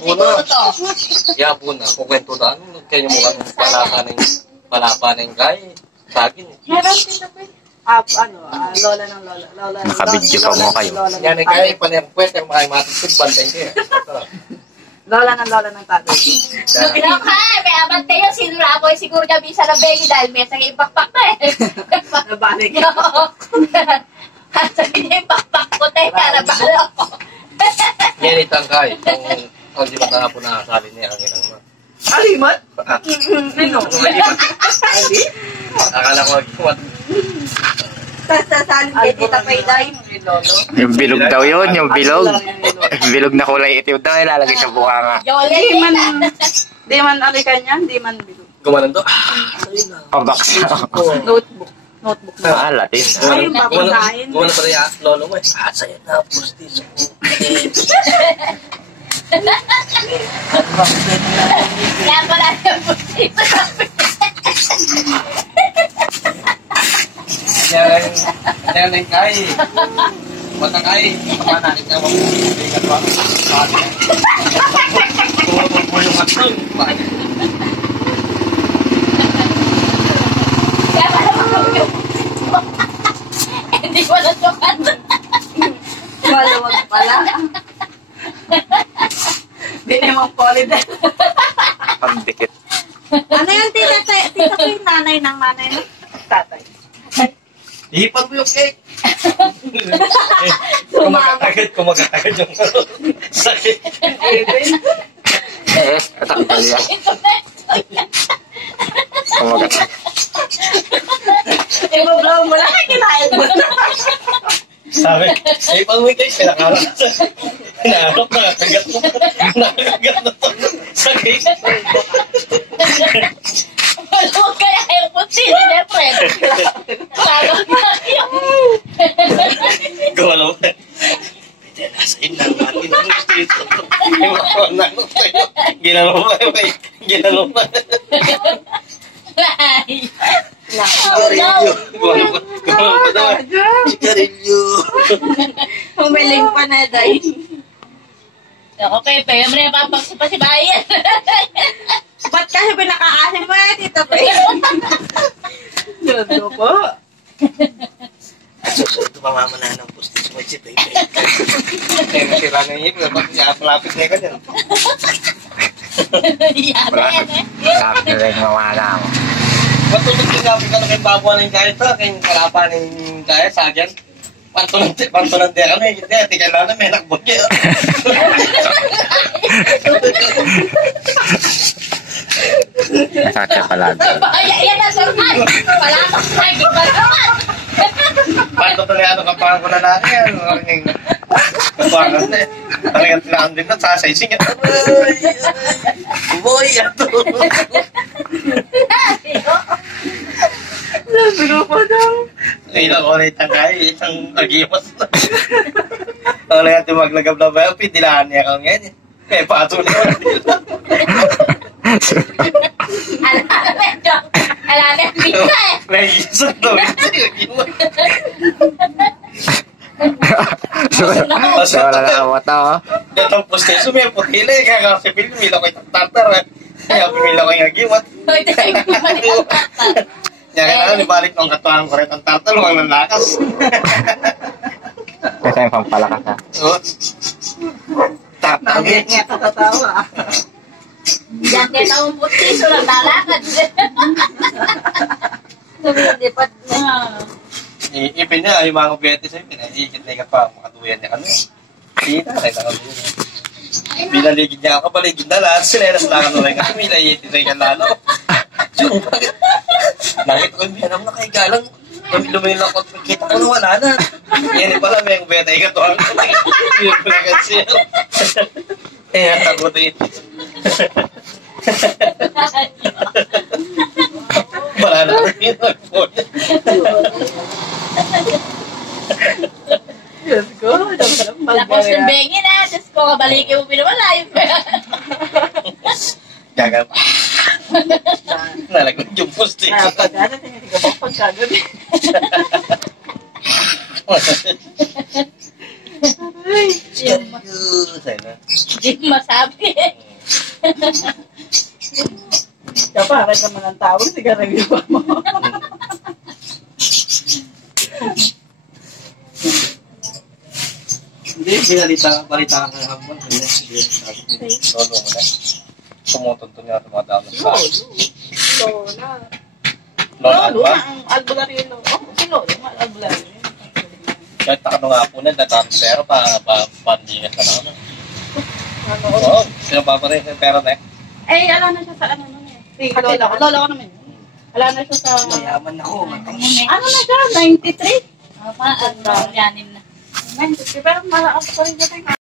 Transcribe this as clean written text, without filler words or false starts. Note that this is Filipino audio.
po na. Yapo na. Kukwento na. Ano kaya yung mukhang palapa na yung gay. Sa akin eh. Meron dito po. Lola ng lola. Nakabidyo pa mo kayo. Yan ay kaya panempwet yung mga matisig bantay kayo. Lola ng tatay. Ano ka? May abad kayo. Sinuraboy siguro niya bisa na begi dahil may sagay pakpak na eh. Nabalik. Sabi niya yung pakpak ko tayo. Nabalo ko. Yan itang kay. Kung di ba kahapon na sabi niya ang inang mo. Alimat? Ano? Ali? Akala ko magkumat. Sasalin kay Tita Payday. Yung bilog daw yun, yung bilog. Bilog na kulay itim daw, ilalagay sa bukanga. Di man alikan niya, di man bilog. Gumanan to. Pabaksa. Notebook na. Latin. Ayun, babasahin. Gumanan pa rin lolo mo eh. Sa'yo na, pustiso ko. Kaya pala yung pustiso. Yan ang kay. Matakay. Pamana. Ikaw ang bigat ba? Tumutog mo yung matang. Kaya pala yung hindi ko na sukat. Malawag pala. Di naman polydel. Pagdikit. Ano yung tita ko yung nanay ng nanay ng tatay? Ipan mo yung cake. Kumagatagat yung sakit. Tatanggal yan. Kumagatagat. Ibablow mo lang, kinain mo na. Sabi, ipan mo yung cake. Pinaharap na, nakagat mo. Nakagat na to. Sakit. Huwag kaya yung putin, siyempre. Sagot na yun. Gawalaw ka. Pwede, nasa inang natin ang gusto ito. Yung mga nanong sa'yo. Ginalaw pa. Ginalaw pa. Sigarilyo. Gawalaw pa daw. Sigarilyo. Humiling pa na, day. Okay, pero may papagsipa-sibayan. Ba't kasi pinakaasin mo eh, Tita Pay? Yun po. Susunod tumamama na ng pustis mo si Pepe. Kaya nasira na yun. Malapit na yun. Malapit na rin mawala mo. Matulog din kami ka na kay Babuan ng Gaya ito. Kay Kalapa ng Gaya, Sajan. Pantunan din kami. Hindi, tingnan lang na may nakbog kayo. Nasakya pala. Yan na, Sorman. Palapak sa akin ba naman? Pantunan ka pa ko na lang yan. Kapangan na eh. Talagang tinaan din na, sasaysing yan. Boy, ato. Nabilo pa daw. Ilang oras itangay, isang agiwas na. Wala natin maglagab na ba? Pindilaan niya kang ngayon. Eh, pato na yun. Alam na, pizza eh. May isang to. Wala na kamata oh. Datang postes, may putila eh. Kaya kasi pumila ko itang tatar eh. Kaya pumila ko yung agiwat. Hoy, tayo kumalik ang tatar. Kaya kailangan ibalik ng katuang ko rin ang tatar. Huwag nang lakas. Kasi yung pampalakas ha. Tatangit. Nga tatatawa. Diyan kaya taong pustiso lang lalakad. Lumilipat na. Ipin niya, yung mga bete sa'yo, pinahigit na pa, makaduyan niya kami. Kita, nakita kami. Binaligid niya ako, paligid na lahat, sinelas lang ano rin kami, naiitin rin ka lalo. Nakita ko yung biyanam na kay Galang, lumayin lang ko, kita ko na wala na. Yan pala, may bete ka to. Yun pala kasi yan. Eh, takot eh. Wala na rin yung Diyos ko. Tapos yung bengin ah. Diyos ko, kabalikin mo pinawala yung Gagal pa. Nalagot yung poste. Pag-ano, hindi ka ba pagkagod eh. Ay, Hindi masabi. Kapag naman ang tawag, sigarilyo pa mo. Hindi, balita ka ng hambal. Lolo mo na. Tumutuntun nga tumatawag sa Lola. Lolo Lolo ba? na ang albularyo. Oh, si Lolo nga albularyo. Kahit ano nga po na, natatang pera pandingat ka na ano. Ano? Oo, sino pa rin yung pera na eh? Eh, ala na siya sa ano nun eh. Si Lola ko. Lola ko naman. Ala na siya sa... Mayaman ako. Ano na siya? 93? Ang yanin na. 93. Pero malakas pa rin siya.